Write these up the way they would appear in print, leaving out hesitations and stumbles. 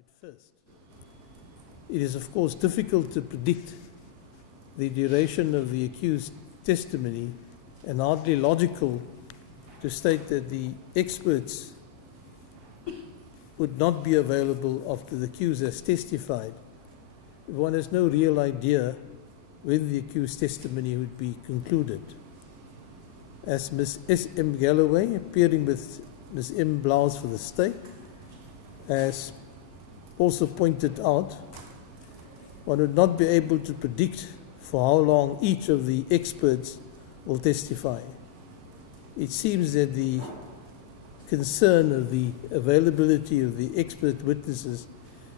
testified first. It is, of course, difficult to predict the duration of the accused's testimony and hardly logical to state that the experts would not be available after the accused has testified. One has no real idea when the accused's testimony would be concluded. As Ms. S.M. Galloway, appearing with Ms. M. Blouse for the state, has also pointed out, one would not be able to predict for how long each of the experts will testify. It seems that the concern of the availability of the expert witnesses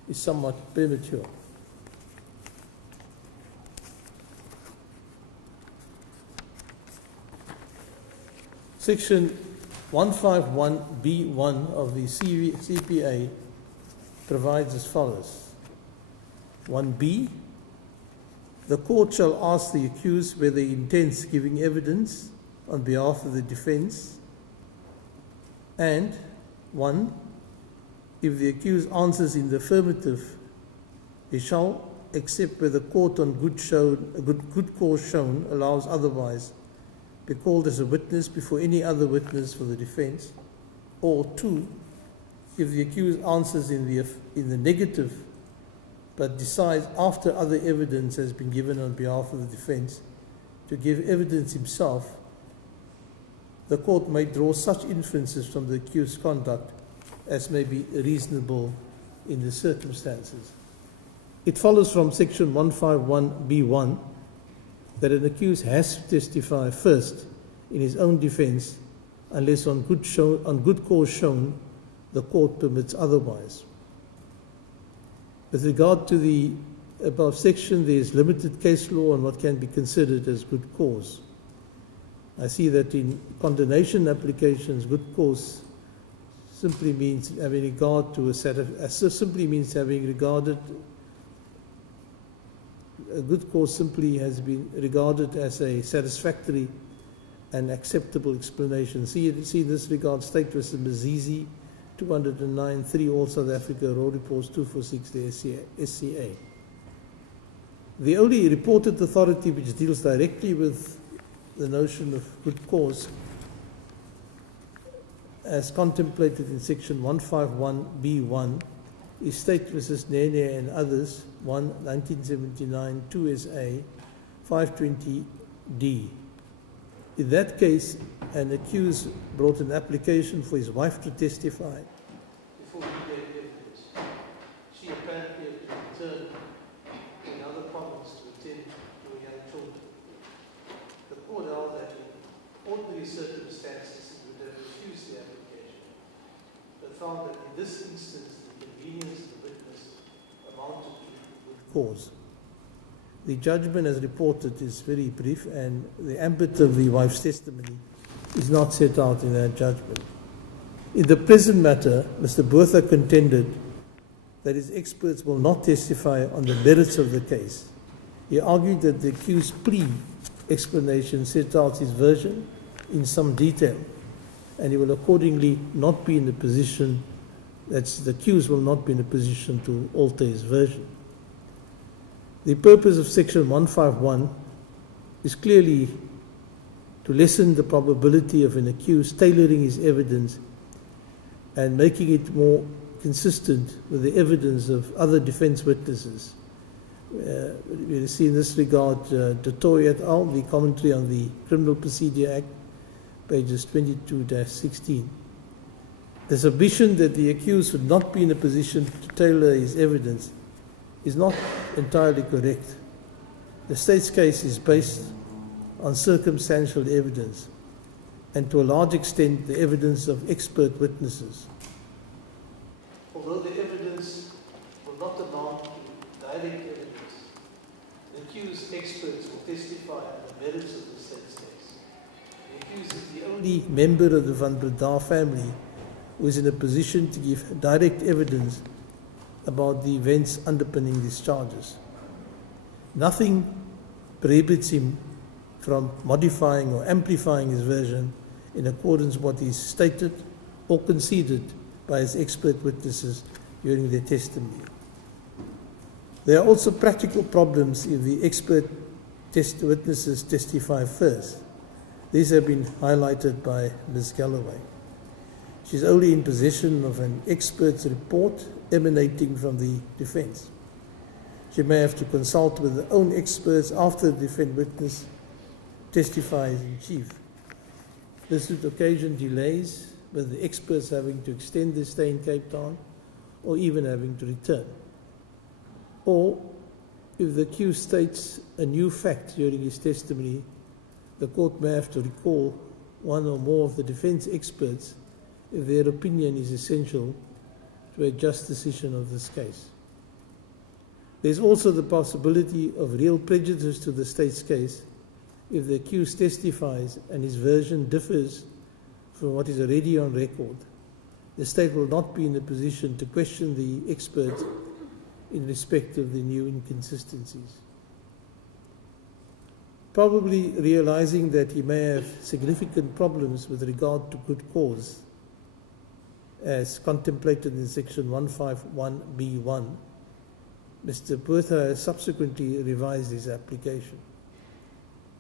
is somewhat premature. Section 151B1 of the CPA provides as follows. 1B, the court shall ask the accused whether he intends giving evidence on behalf of the defense, and 1, if the accused answers in the affirmative, he shall, except where the court on good cause shown allows otherwise, be called as a witness before any other witness for the defense, or 2, if the accused answers in the negative but decides after other evidence has been given on behalf of the defense to give evidence himself, the court may draw such inferences from the accused's conduct as may be reasonable in the circumstances. It follows from section 151B1 that an accused has to testify first in his own defense unless on good cause shown the court permits otherwise. With regard to the above section, there is limited case law on what can be considered as good cause. I see that in condonation applications, good cause simply means having regard to simply means having regarded. A good cause simply has been regarded as a satisfactory and acceptable explanation. See in this regard, State v. Mazizi, 209, 3 All South Africa, Road Reports 246, the SCA. The only reported authority which deals directly with the notion of good cause, as contemplated in section 151B1, is State v. Nene and others, 1, 1979, 2 SA, 520D. In that case, an accused brought an application for his wife to testify before he gave evidence. She apparently had returned to another province to attend to her young children. The court held that in ordinary circumstances it would have refused the application, but found that in this instance the convenience of the witness amounted to good cause. The judgment as reported is very brief, and the ambit of the wife's testimony is not set out in that judgment. In the present matter, Mr. Botha contended that his experts will not testify on the merits of the case. He argued that the accused's plea explanation set out his version in some detail, and he will accordingly not be in a position, the accused will not be in a position to alter his version. The purpose of section 151 is clearly to lessen the probability of an accused tailoring his evidence and making it more consistent with the evidence of other defense witnesses. We see in this regard Dutoy et al., the commentary on the Criminal Procedure Act, pages 22-16. The submission that the accused would not be in a position to tailor his evidence is not entirely correct. The state's case is based on circumstantial evidence and to a large extent the evidence of expert witnesses. Although the evidence will not amount to direct evidence, the accused experts will testify on the merits of the state's case. The accused is the only member of the Van Breda family who is in a position to give direct evidence about the events underpinning these charges. Nothing prohibits him from modifying or amplifying his version in accordance with what is stated or conceded by his expert witnesses during their testimony. There are also practical problems if the expert witnesses testify first. These have been highlighted by Ms. Galloway. She is only in possession of an expert's report emanating from the defense. She may have to consult with her own experts after the defense witness testifies in chief. This would occasion delays, with the experts having to extend their stay in Cape Town or even having to return. Or, if the accused states a new fact during his testimony, the court may have to recall one or more of the defense experts if their opinion is essential to a just decision of this case. There is also the possibility of real prejudice to the state's case if the accused testifies and his version differs from what is already on record. The state will not be in a position to question the expert in respect of the new inconsistencies. Probably realizing that he may have significant problems with regard to good cause, as contemplated in section 151B1, Mr. Botha has subsequently revised his application.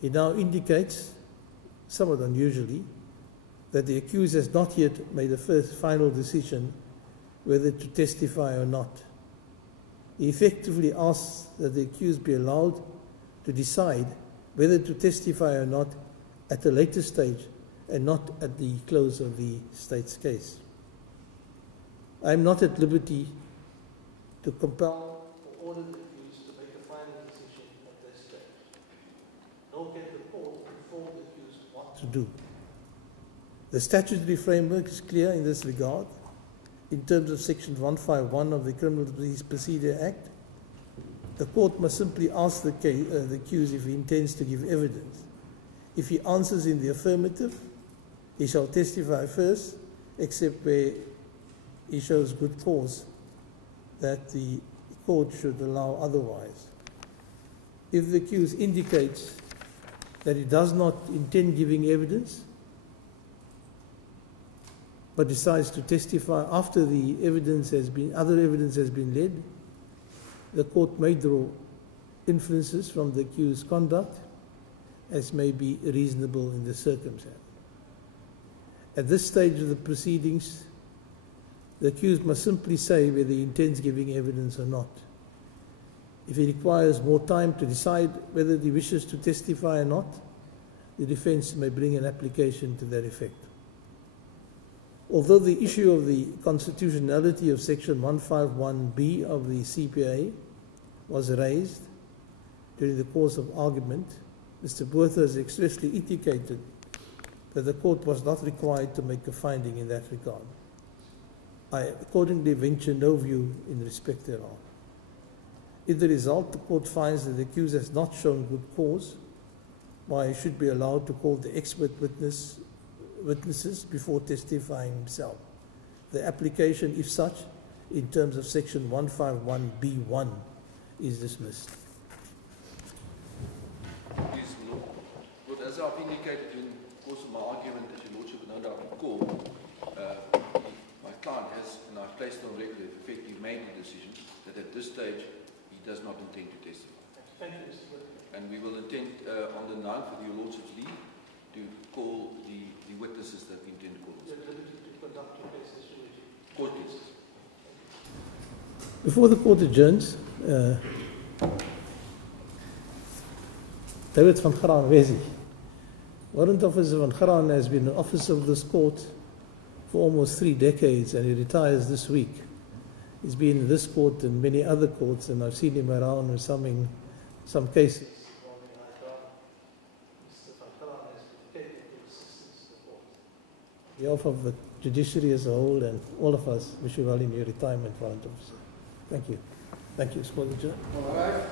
He now indicates, somewhat unusually, that the accused has not yet made a final decision whether to testify or not. He effectively asks that the accused be allowed to decide whether to testify or not at a later stage and not at the close of the state's case. I am not at liberty to compel or order the accused to make a final decision at this stage, nor can the court inform the accused what to do. The statutory framework is clear in this regard. In terms of section 151 of the Criminal Procedure Act, the court must simply ask the accused if he intends to give evidence. If he answers in the affirmative, he shall testify first, except where he shows good cause that the court should allow otherwise. If the accused indicates that he does not intend giving evidence, but decides to testify after the other evidence has been led, the court may draw inferences from the accused's conduct as may be reasonable in the circumstance. At this stage of the proceedings, the accused must simply say whether he intends giving evidence or not. If he requires more time to decide whether he wishes to testify or not, the defense may bring an application to that effect. Although the issue of the constitutionality of section 151B of the CPA was raised during the course of argument, Mr. Botha has expressly indicated that the court was not required to make a finding in that regard. I accordingly venture no view in respect thereof. In the result, the court finds that the accused has not shown good cause why he should be allowed to call the expert witnesses before testifying himself. The application, if such, in terms of section 151B1 is dismissed. Yes, Lord. But as I've indicated in the course of my argument, as your Lordship no doubt recall, my client has, and I've placed on record, effectively made the decision that at this stage he does not intend to testify. Thank you, Mr. Botha. And we will intend on the 9th with your Lordship's leave to call the witnesses that we intend to call. You're limited to conduct your cases, court cases. Before the court adjourns, David van Graan, where is he? Warrant Officer van Graan has been an officer of this court for almost 3 decades, and he retires this week. He's been in this court and many other courts, and I've seen him around in some cases. On behalf of the judiciary as a whole and all of us, wish you well in your retirement, Warrant Officer. Thank you. Thank you, Scholar. All right.